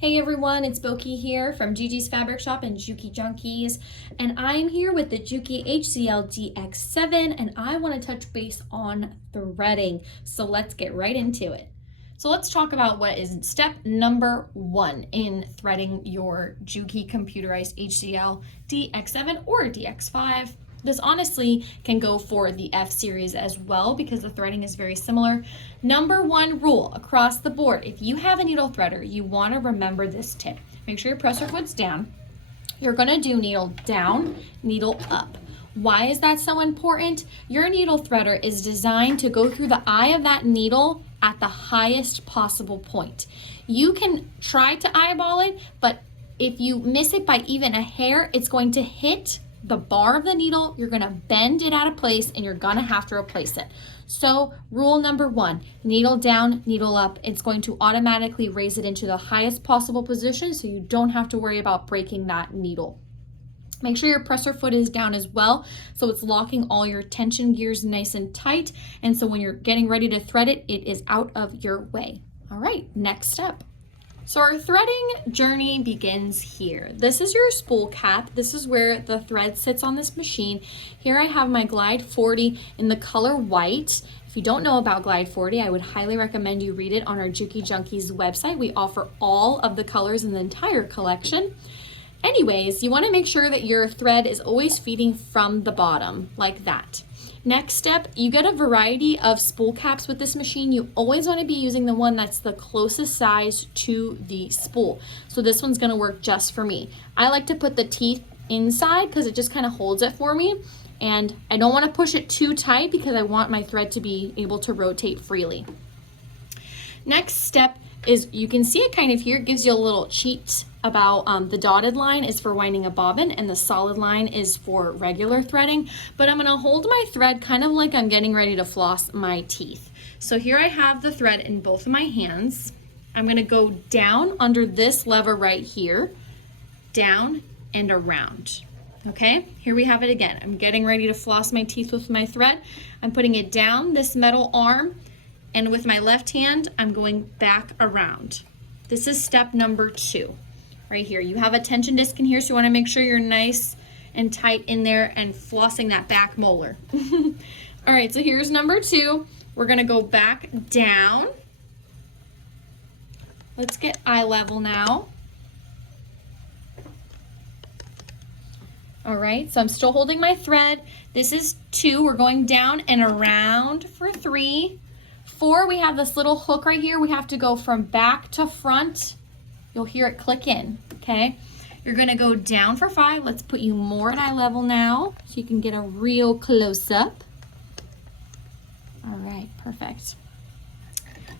Hey everyone, it's Boki here from Gigi's Fabric Shop and Juki Junkies, and I'm here with the Juki HZL-DX7, and I want to touch base on threading. So let's get right into it. So let's talk about what is step number 1 in threading your Juki computerized HZL-DX7 or DX5. This honestly can go for the F series as well because the threading is very similar. Number 1 rule across the board, if you have a needle threader, you want to remember this tip. Make sure your presser foot's down. You're going to do needle down, needle up. Why is that so important? Your needle threader is designed to go through the eye of that needle at the highest possible point. You can try to eyeball it, but if you miss it by even a hair, it's going to hit the bar of the needle, you're going to bend it out of place, and you're going to have to replace it. So rule number 1, needle down, needle up. It's going to automatically raise it into the highest possible position so you don't have to worry about breaking that needle. Make sure your presser foot is down as well, so it's locking all your tension gears nice and tight, and so when you're getting ready to thread it, it is out of your way. All right, next step. So our threading journey begins here. This is your spool cap. This is where the thread sits on this machine. Here I have my Glide 40 in the color white. If you don't know about Glide 40, I would highly recommend you read it on our Juki Junkies website. We offer all of the colors in the entire collection. Anyways, you want to make sure that your thread is always feeding from the bottom like that. Next step, you get a variety of spool caps with this machine. You always want to be using the one that's the closest size to the spool. So this one's going to work just for me. I like to put the teeth inside because it just kind of holds it for me. And I don't want to push it too tight because I want my thread to be able to rotate freely. Next step is, you can see it kind of here, it gives you a little cheat about the dotted line is for winding a bobbin and the solid line is for regular threading, but I'm going to hold my thread kind of like I'm getting ready to floss my teeth. So here I have the thread in both of my hands. I'm going to go down under this lever right here, down and around. Okay, here we have it again. I'm getting ready to floss my teeth with my thread. I'm putting it down this metal arm, and with my left hand, I'm going back around. This is step number 2. Right here, you have a tension disc in here, so you want to make sure you're nice and tight in there and flossing that back molar. All right, so here's number 2. We're going to go back down. Let's get eye level now. All right, so I'm still holding my thread. This is 2. We're going down and around for 3. 4, we have this little hook right here. We have to go from back to front. You'll hear it click in, okay? You're gonna go down for 5. Let's put you more at eye level now so you can get a real close up. All right, perfect.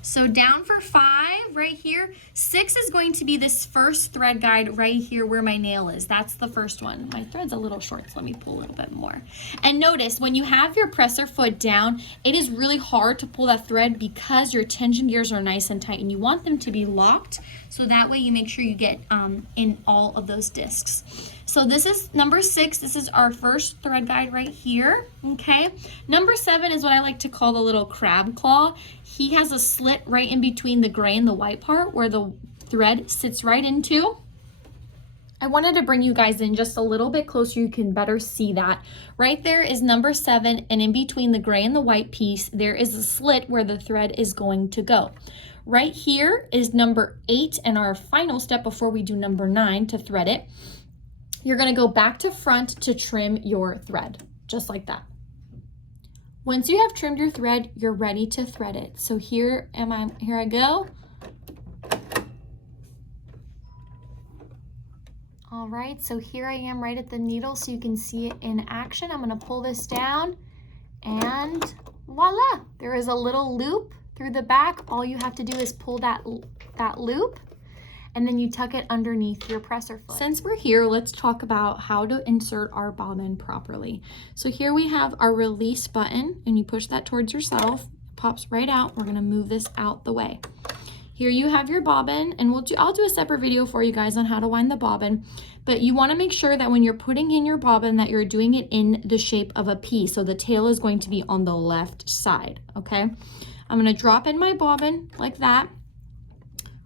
So down for 5 right here. 6 is going to be this first thread guide right here where my nail is. That's the first one. My thread's a little short, so let me pull a little bit more. And notice when you have your presser foot down, it is really hard to pull that thread because your tension gears are nice and tight and you want them to be locked, so that way you make sure you get in all of those discs. So this is number 6. This is our first thread guide right here, okay? Number 7 is what I like to call the little crab claw. He has a slit right in between the gray and the white part where the thread sits right into. I wanted to bring you guys in just a little bit closer, you can better see that. Right there is number 7, and in between the gray and the white piece, there is a slit where the thread is going to go. Right here is number 8, and our final step before we do number 9 to thread it. You're going to go back to front to trim your thread, just like that. Once you have trimmed your thread, you're ready to thread it. So here I go. All right, so here I am right at the needle so you can see it in action. I'm going to pull this down and voila, there is a little loop through the back. All you have to do is pull that loop, and then you tuck it underneath your presser foot. Since we're here, let's talk about how to insert our bobbin properly. So here we have our release button, and you push that towards yourself, it pops right out. We're gonna move this out the way. Here you have your bobbin, and I'll do a separate video for you guys on how to wind the bobbin, but you wanna make sure that when you're putting in your bobbin that you're doing it in the shape of a P, so the tail is going to be on the left side, okay? I'm gonna drop in my bobbin like that.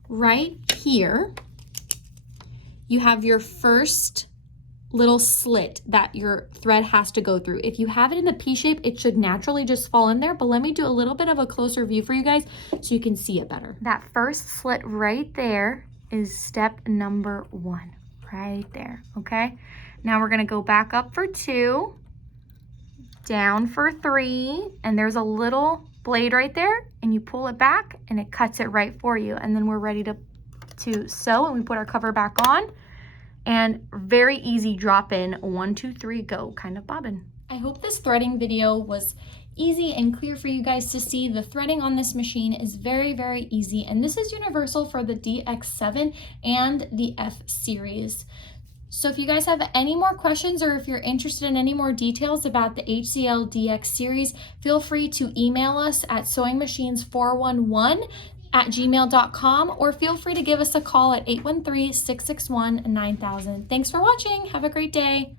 Right here, you have your first little slit that your thread has to go through. If you have it in the P shape, it should naturally just fall in there, but let me do a little bit of a closer view for you guys so you can see it better. That first slit right there is step number 1, right there, okay? Now we're gonna go back up for 2, down for 3, and there's a little blade right there, and you pull it back and it cuts it right for you. And then we're ready to sew, and we put our cover back on. And very easy drop in, 1, 2, 3, go kind of bobbin. I hope this threading video was easy and clear for you guys to see. The threading on this machine is very, very easy, and this is universal for the DX7 and the F series. So if you guys have any more questions, or if you're interested in any more details about the HZL-DX series, feel free to email us at sewingmachines411@gmail.com, or feel free to give us a call at 813-661-9000. Thanks for watching. Have a great day.